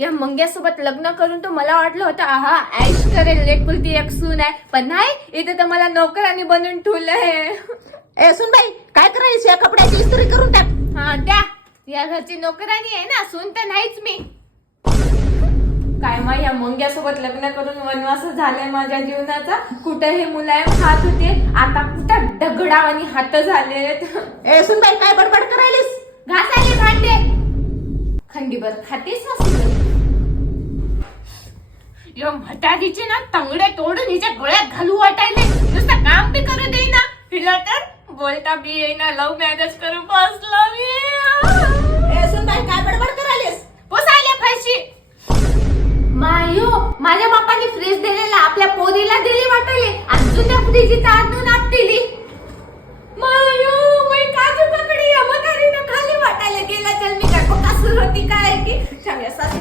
या मंग्यासोबत लग्न करून तर मला वाटलं होतं आहा ऐश करेल, लेकुलती एक सून आहे, पण नाही, इथे तर मला नोकरानी बनवून ठेवलंय. ए सुनबाई, काय करायची या कपड्याची इस्त्री करून टाक. हा द्या, या घरची नोकरानी आहे ना, सून तर नाहीच मी. काय मग या मंग्यासोबत लग्न करून वनवास झालाय माझ्या जीवनाचा. कुठे हे मुलायम हात होते, आता कुठं दगडावानी हात झालेत. ए सुनबाई, काय बडबड करायलीस. घासाले भांडे खंडीभर खातेस ना. यो म्हातारीचे ना तंगडे तोडून हिच्या गळ्यात घालू वाटायले. नुसतं काम बी करू दे ना, हिला तर बोलता बी येईना. लव्ह मॅरेज करू बसला मी. ए सुनबाई, काय बडबड करायलीस. पोसायले फायशी. मायो, माझ्या बापाने फ्रीज दिलेला आपल्या पोरीला दिली वाटायले, आणि जुन्या फ्रीजची आणून आत दिली. मायो, मी काजू पकडी या म्हातारीनं खाली वाटायला गेला. चल मी काय बकासूर होती काय की चांगल्या सासू